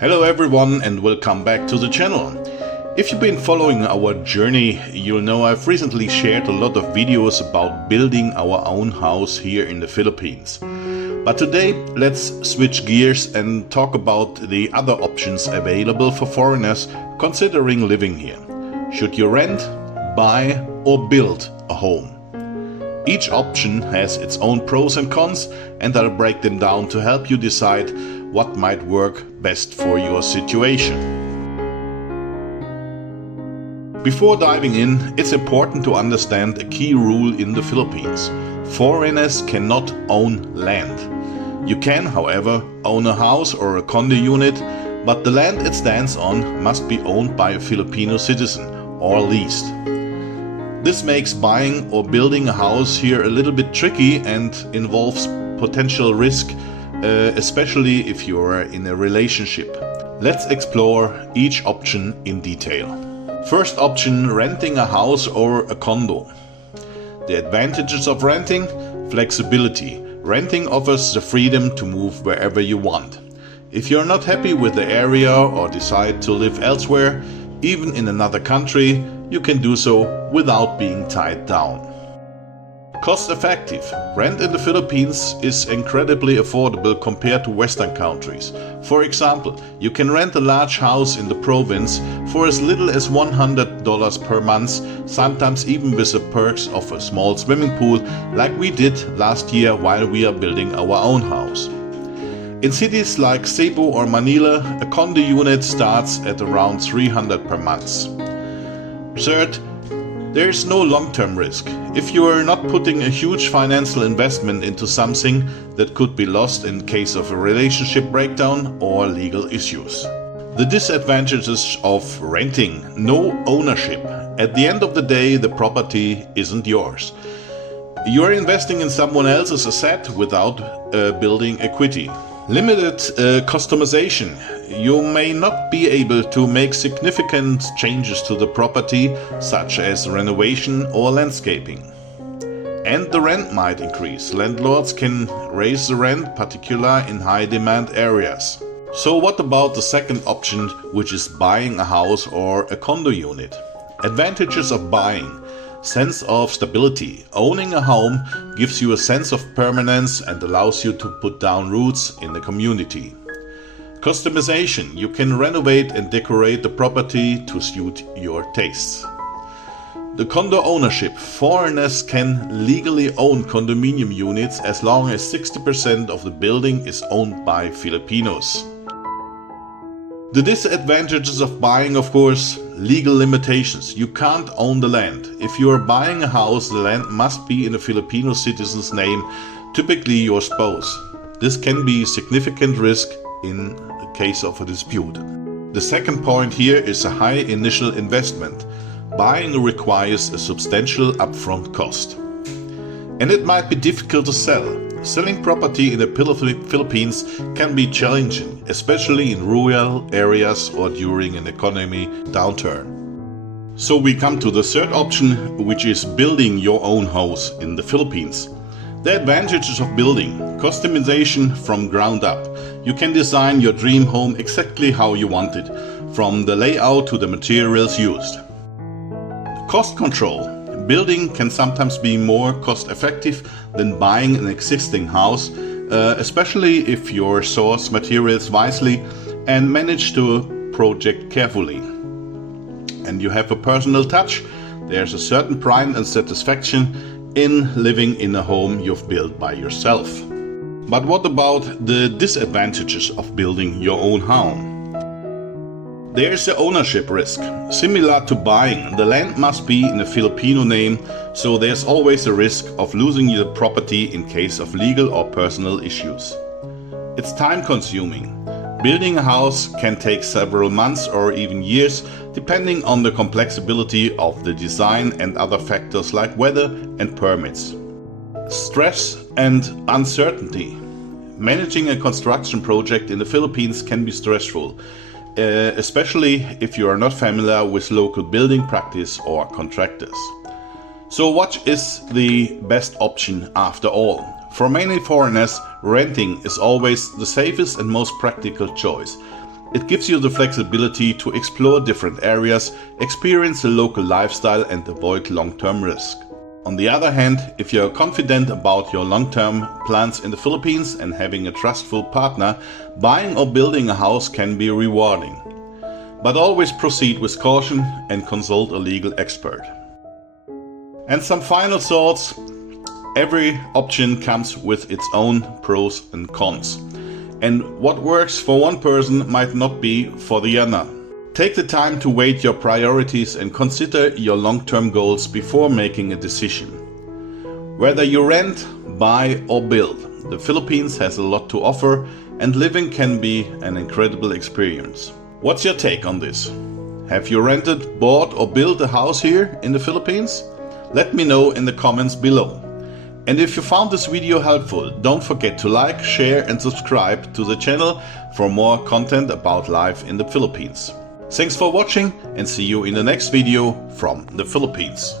Hello everyone and welcome back to the channel. If you've been following our journey, you'll know I've recently shared a lot of videos about building our own house here in the Philippines. But today let's switch gears and talk about the other options available for foreigners considering living here. Should you rent, buy or build a home? Each option has its own pros and cons, and I'll break them down to help you decide what might work best for your situation. Before diving in, it's important to understand a key rule in the Philippines. Foreigners cannot own land. You can, however, own a house or a condo unit, but the land it stands on must be owned by a Filipino citizen or leased. This makes buying or building a house here a little bit tricky and involves potential risk, especially if you are in a relationship. Let's explore each option in detail. First option, renting a house or a condo. The advantages of renting: flexibility. Renting offers the freedom to move wherever you want. If you're not happy with the area or decide to live elsewhere, even in another country, you can do so without being tied down. Cost effective. Rent in the Philippines is incredibly affordable compared to Western countries. For example, you can rent a large house in the province for as little as $100 per month, sometimes even with the perks of a small swimming pool, like we did last year while we are building our own house. In cities like Cebu or Manila, a condo unit starts at around $300 per month. Third, there is no long-term risk. If you are not putting a huge financial investment into something that could be lost in case of a relationship breakdown or legal issues. The disadvantages of renting: no ownership. At the end of the day, the property isn't yours. You are investing in someone else's asset without building equity. Limited customization. You may not be able to make significant changes to the property, such as renovation or landscaping. And the rent might increase. Landlords can raise the rent, particularly in high demand areas. So what about the second option, which is buying a house or a condo unit? Advantages of buying: sense of stability. Owning a home gives you a sense of permanence and allows you to put down roots in the community. Customization. You can renovate and decorate the property to suit your tastes. The condo ownership. Foreigners can legally own condominium units as long as 60% of the building is owned by Filipinos. The disadvantages of buying, of course: legal limitations. You can't own the land. If you are buying a house, the land must be in a Filipino citizen's name, typically your spouse. This can be significant risk in the case of a dispute. The second point here is a high initial investment. Buying requires a substantial upfront cost. And it might be difficult to sell. Selling property in the Philippines can be challenging, especially in rural areas or during an economy downturn. So we come to the third option, which is building your own house in the Philippines. The advantages of building: customization from ground up. You can design your dream home exactly how you want it, from the layout to the materials used. Cost control. Building can sometimes be more cost-effective than buying an existing house, especially if you source materials wisely and manage the project carefully. And you have a personal touch. There's a certain pride and satisfaction in living in a home you've built by yourself. But what about the disadvantages of building your own home? There's the ownership risk. Similar to buying, the land must be in a Filipino name, so there's always a risk of losing your property in case of legal or personal issues. It's time consuming. Building a house can take several months or even years, depending on the complexity of the design and other factors like weather and permits. Stress and uncertainty. Managing a construction project in the Philippines can be stressful, especially if you are not familiar with local building practice or contractors. So what is the best option after all? For many foreigners, renting is always the safest and most practical choice. It gives you the flexibility to explore different areas, experience the local lifestyle and avoid long-term risk. On the other hand, if you are confident about your long-term plans in the Philippines and having a trustful partner, buying or building a house can be rewarding. But always proceed with caution and consult a legal expert. And some final thoughts. Every option comes with its own pros and cons. And what works for one person might not be for the other. Take the time to weigh your priorities and consider your long-term goals before making a decision. Whether you rent, buy or build, the Philippines has a lot to offer and living can be an incredible experience. What's your take on this? Have you rented, bought or built a house here in the Philippines? Let me know in the comments below. And if you found this video helpful, don't forget to like, share and subscribe to the channel for more content about life in the Philippines. Thanks for watching and see you in the next video from the Philippines.